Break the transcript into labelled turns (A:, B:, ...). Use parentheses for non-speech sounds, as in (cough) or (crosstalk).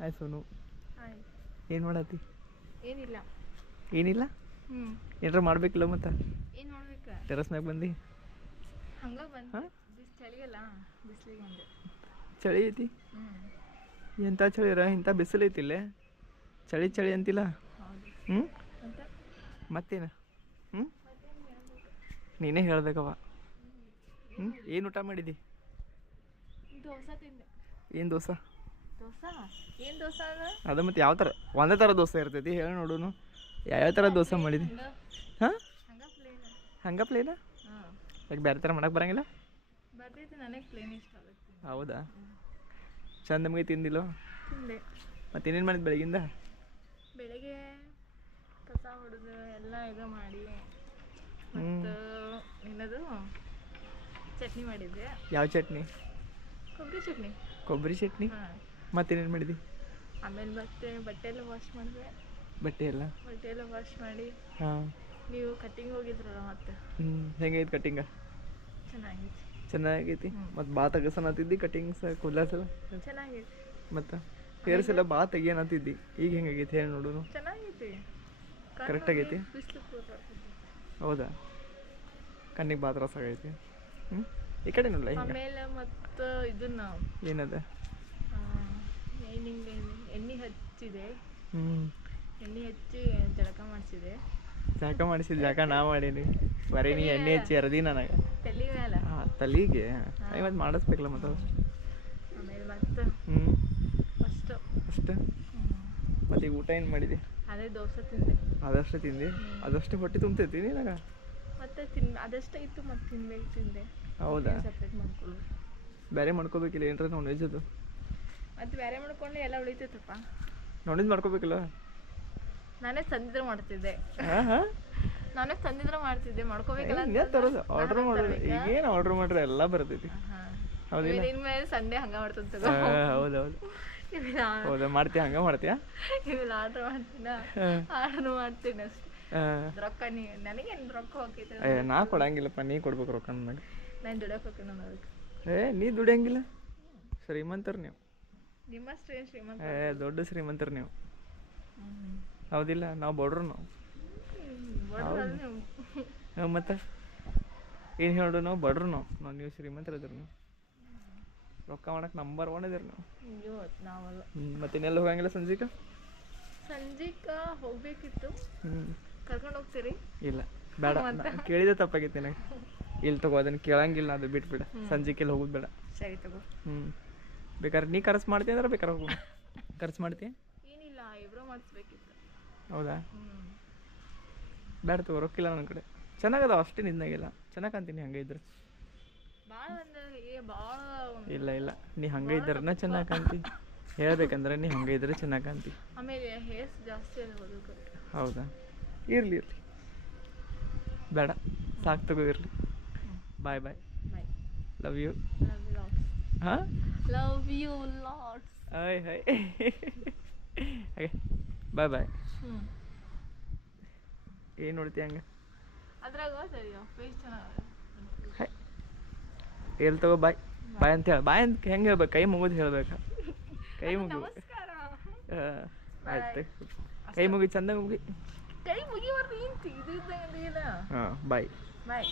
A: ಆಯ್ತು. ಸೋನು
B: ಹಾಯ್
A: ಏನು ಮಾಡತ್ತಿ?
B: ಏನಿಲ್ಲ.
A: ಏನಿಲ್ಲ?
B: ಹ್ಞೂ
A: ಏನಾರ ಮಾಡ್ಬೇಕಿಲ್ಲ ಮತ್ತೆ?
B: ಏನು ಮಾಡ್ಬೇಕು?
A: ಟೆರಸ್ ಮ್ಯಾಗ ಬಂದು?
B: ಹಂಗ ಬಂದು ಚಳಿಗಲ್ಲ ಬಿಸಿಲಿಗೆ ಬಂದೆ.
A: ಚಳಿ ಐತಿ?
B: ಹ್ಮ್.
A: ಎಂಥ ಚಳಿ ಇರ ಇಂಥ ಬಿಸಿಲು ಐತಿಲ್ಲೇ ಚಳಿ ಚಳಿ ಅಂತಿಲ್ಲ? ಹ್ಞೂ ಮತ್ತೇನು? ಹ್ಞೂ ನೀನೇ ಹೇಳ್ಬೇಕವ ಹ್ಞೂ ಏನು ಊಟ ಮಾಡಿದಿ?
B: ದೋಸೆ ತಿಂದೆ.
A: ಏನು ದೋಸೆ? ಅದು? ಮತ್ತು ಯಾವ ಥರ ಒಂದೇ ಥರ ದೋಸೆ ಇರ್ತೈತಿ ಹೇಳಿ ನೋಡುನು. ಯಾವ್ಯಾವ ಥರ ದೋಸೆ ಮಾಡಿದ್ವಿ
B: ಹಂಗ
A: ಹಾಂ?
B: ಹಂಗ ಪ್ಲೇನ್
A: ಹಂಗೆ ಪ್ಲೇನ
B: ಹಾಂ.
A: ಯಾಕೆ ಬೇರೆ ಥರ ಮಾಡಕ್ಕೆ ಬರಂಗಿಲ್ಲ?
B: ಬರ್ತೈತಿ ನನಗೆ ಪ್ಲೇನ್ ಇಷ್ಟ ಆಗುತ್ತೆ.
A: ಹೌದಾ? ಚಂದ ನಮಗೆ ತಿಂದಿಲ್ಲ?
B: ಮತ್ತೆ
A: ಮತ್ತೇನೇನು ಮಾಡಿದ್ ಬೆಳಗಿಂದ?
B: ಬೆಳಗ್ಗೆ ಕಸ ಹೊಡೆದು ಎಲ್ಲ ಇದು ಮಾಡಿ ಮತ್ತು ಏನದು? ಚಟ್ನಿ ಮಾಡಿದ್ದೆ.
A: ಯಾವ ಚಟ್ನಿ?
B: ಕೊಬ್ಬರಿ ಚಟ್ನಿ.
A: ಕೊಬ್ಬರಿ ಚಟ್ನಿ? ಮತ್ತೇನೇನು ಮಾಡಿದಿ?
B: ಆಮೇಲೆ ಮತ್ತೆ ಬಟ್ಟೆ ಎಲ್ಲ ವಾಶ್ ಮಾಡಿದೆ.
A: ಬಟ್ಟೆ ಎಲ್ಲ
B: ಬಟ್ಟೆ ಎಲ್ಲ ವಾಶ್ ಮಾಡಿ.
A: ಹಾಂ.
B: ನೀವು ಕಟ್ಟಿಂಗ್ ಹೋಗಿದ್ರಲ್ಲ ಮತ್ತೆ?
A: ಹ್ಞೂ ಹೆಂಗೈತೆ ಕಟ್ಟಿಂಗ
B: ಚೆನ್ನಾಗಿತ್ತು.
A: ಚೆನ್ನಾಗೈತಿ. ಮತ್ತು ಬಾ ತೆಗಸನತ್ತಿದ್ದಿ ಕಟಿಂಗ್ ಕುಲ್ಲಾಸ್ ಎಲ್ಲ?
B: ಚೆನ್ನಾಗಿತ್ತು
A: ಮತ್ತು? ಹೇರ್ಸ್ ಎಲ್ಲ ಬಾ ತೆಗಿಯನತ್ತಿದ್ದಿ ಈಗ ಹೆಂಗಾಗೈತಿ ಹೇಳಿ ನೋಡುನು?
B: ಚೆನ್ನಾಗೈತಿ.
A: ಕರೆಕ್ಟ್ ಆಗೈತಿ? ಹೌದಾ? ಕಣ್ಣಿಗೆ ಬಾ ತ್ರಾಸ ಆಗೈತಿ? ಹ್ಞೂ ಈ ಕಡೆ ನೋಡಲ್ಲ
B: ಆಮೇಲೆ ಮತ್ತು ಇದನ್ನ
A: ಏನದ?
B: ಏನಿಂಗ್ ಎಣ್ಣೆ ಹಚ್ಚಿದೆ. ಎಣ್ಣೆ ಹಚ್ಚಿ ಜಳಕ ಮಾಡಿಸಿದೆ.
A: ಜಳಕ ಮಾಡಿಸಿದ ಜಳಕ ನಾ ಮಾಡೀನಿ. ಬರೀ ನೀ ಎಣ್ಣೆ ಹಚ್ಚಿ ಅರ್ದಿ ನನಗೆ.
B: ತಲೆ ಮೇಲೆ
A: ತಲೆಗೆ? ಇವತ್ತು ಮಾಡಿಸ್ಬೇಕಲ್ಲ ಮತ್ತು
B: ಆಮೇಲೆ ಮತ್ತೆ
A: ಹ್ಞೂ
B: ಅಷ್ಟು.
A: ಅಷ್ಟು? ಮತ್ತು ಈಗ ಊಟ ಏನು ಮಾಡಿದೆ?
B: ಅದೇ ದೋಸೆ ತಿಂದೆ.
A: ಅದಷ್ಟು ತಿಂದೆ? ಅದಷ್ಟು ಹೊಟ್ಟೆ ತುಂಬ್ತೈತಿ ನಿನಗ
B: ಮತ್ತೆ ತಿನ್ ಅದಷ್ಟೇ ಇತ್ತು ಮತ್ತೆ ತಿನ್ಬೇಕು ತಿಂದೆ.
A: ಹೌದಾ?
B: ಸಪ್ರೇಟ್ ಮಾಡ್ಕೊಳ್ಳು
A: ಬೇರೆ ಮಾಡ್ಕೋಬೇಕಿಲ್ಲ? ಏನ್ರ ನಾನ್ ವೆಜ್ ಅದು?
B: ಮತ್ತೆ ಬೇರೆ ಮಾಡ್ಕೊಂಡು ಎಲ್ಲ ಉಳಿತೈತಪ್ಪ.
A: ನೋಡಿದ್ ಮಾಡ್ಕೋಬೇಕಲ್ಲ?
B: ನಾನೇ ತಂದಿದ್ರೆ ಮಾಡ್ತಿದ್ದೆ. ನಾನೇ ತಂದಿದ್ರೆ ಮಾಡ್ತಿದ್ದೆ ಮಾಡ್ಕೋಬೇಕಲ್ಲ
A: ಹಿಂಗೆ ತರೋದು ಆರ್ಡರ್ ಮಾಡೋದು ಈಗೇನು ಆರ್ಡರ್ ಮಾಡ್ರೆ ಎಲ್ಲ ಬರ್ತೈತಿ. ಹೌದಿಲ್ಲ?
B: ಇನ್ಮೇಲೆ ಸಂಡೇ ಹಂಗ ಮಾಡ್ತಂತ
A: ಹೌದು ಹೌದು. ಹೌದಾ ಮಾಡ್ತೀಯ? ಹಂಗ ಮಾಡ್ತೀಯಾ?
B: ಇವೆಲ್ಲ ಆರ್ಡರ್ ಮಾಡ್ತೀನ? ಆರ್ಡರ್ ಮಾಡ್ತೀನಿ ಅಷ್ಟೇ. ರೊಕ್ಕ ನೀ ನನಗೇನು ರೊಕ್ಕ ಹೋಗ್ತೈತೆ
A: ಏ ನಾ ಕೊಡಂಗಿಲ್ಲಪ್ಪ ನೀ ಕೊಡ್ಬೇಕು ರೊಕ್ಕ ನನಗೆ
B: ನಾನು ದುಡಕ್ಕೆ ಹೋಗ್ತೀನಿ
A: ಏ ನೀ ದುಡಿಯಂಗಿಲ್ಲ? ಶ್ರೀಮಂತರು ನೀವು.
B: ನಿಮ್ಮಷ್ಟು ಏನು ಶ್ರೀಮಂತ
A: ಏ ದೊಡ್ಡ ಶ್ರೀಮಂತರು ನೀವು. ಹೌದಿಲ್ಲ ನಾವು ಬಡ್ರು ನಾವು.
B: ಬಡ್ರು ನೀವು.
A: ಮತ್ತೆ? ಏನು ಹೇಳು ನಾವು? ಬಡ್ರು ನಾವು. ನಾವು ನೀವು ಶ್ರೀಮಂತರು ಇದ್ರಿ ನೀವು. ರೊಕ್ಕ ಮಾಡಕ್ಕೆ ನಂಬರ್ ಒನ್ ಇದ್ರಿ ನೀವು.
B: ನಾವಲ್ಲ.
A: ಮತ್ತೆ ಇನ್ನೆಲ್ಲ ಹೋಗಂಗಿಲ್ಲ ಸಂಜೀಕ?
B: ಸಂಜೀಕ ಹೋಗ್ಬೇಕಿತ್ತು. ಕರ್ಕೊಂಡು ಹೋಗ್ತೀರಿ?
A: ಇಲ್ಲ ಬೇಡ. ಕೇಳಿದ ಕೇಳಿದೆ ತಪ್ಪಾಗೈತಿ ನನಗೆ. ಇಲ್ಲಿ ತಗೋ ಅದನ್ನ ಕೇಳಂಗಿಲ್ಲ ಅದು ಬಿಟ್ಬಿಡ. ಸಂಜೀಕೆಲ್ಲ ಹೋಗೋದು ಬೇಡ.
B: ಸರಿ ತಗೋ.
A: ಹ್ಞೂ ಬೇಕಾದ್ರೆ ನೀ ಖರ್ಚು ಮಾಡ್ತೀಯ ಅಂದ್ರೆ ಬೇಕಾದ್ರೆ ಹೋಗು. (laughs) ಖರ್ಚು ಮಾಡ್ತೀಯ
B: ಏನಿಲ್ಲ ಐಬ್ರೋ ಮಾಡಿಸ್ಬೇಕಿತ್ತು.
A: ಹೌದಾ? ಬೇಡ ತಗೋ ರೊಕ್ಕಿಲ್ಲ ನನ್ನ ಕಡೆ. ಚೆನ್ನಾಗದ ಅಷ್ಟೇ ನಿಂದಾಗಿಲ್ಲ ಚೆನ್ನಾಗಿ ಕಾಣ್ತೀನಿ ಹಂಗೆ ಇದ್ರೆ.
B: ಭಾಳ ಅಂದ್ರೆ ಏ ಭಾಳ
A: ಇಲ್ಲ ಇಲ್ಲ. ನೀ ಹಂಗೆ ಇದ್ರನ್ನ ಚೆನ್ನಾಗಿ ಕಾಣ್ತಿ. ಹೇಳ್ಬೇಕಂದ್ರೆ ನೀ ಹಂಗೆ ಇದ್ರೆ ಚೆನ್ನಾಗಿ ಕಾಣ್ತಿ.
B: ಆಮೇಲೆ ಹೇರ್ಸ್ ಜಾಸ್ತಿ
A: ಹೌದಾ? ಇರಲಿ ಇರಲಿ. ಬೇಡ ಸಾಕು ತಗೋ ಇರಲಿ. Bye bye.
B: Bye.
A: Love you
B: love Love you
A: lots.
B: Love you lots
A: hi hi ಹಾಗೆ ಬಾಯ್ ಬಾಯ್
B: ಹ್ಞೂ
A: ಏನು ನೋಡ್ತಿ ಹಂಗೆ
B: ಅದ್ರಾಗ ಸರಿ ಫೇಸ್ ಚೆನ್ನಾಗಿ
A: ಹಾಯ್ ಎಲ್ಲಿ ತಗೋ ಬಾಯ್ ಬಾಯ್ ಅಂತ ಹೇಳಿ ಬಾಯ್ ಅಂತ ಹೆಂಗೆ ಹೇಳ್ಬೇಕು ಕೈ ಮುಗಿದು ಹೇಳ್ಬೇಕು ಕೈ ಮುಗಿ ಆಯ್ತು ಕೈ ಮುಗಿ ಚಂದ ಮುಗಿ
B: ಕೈ ಮುಗಿವರ್ದು ಏನು
A: ಹಾಂ ಬಾಯ್
B: ಬಾಯ್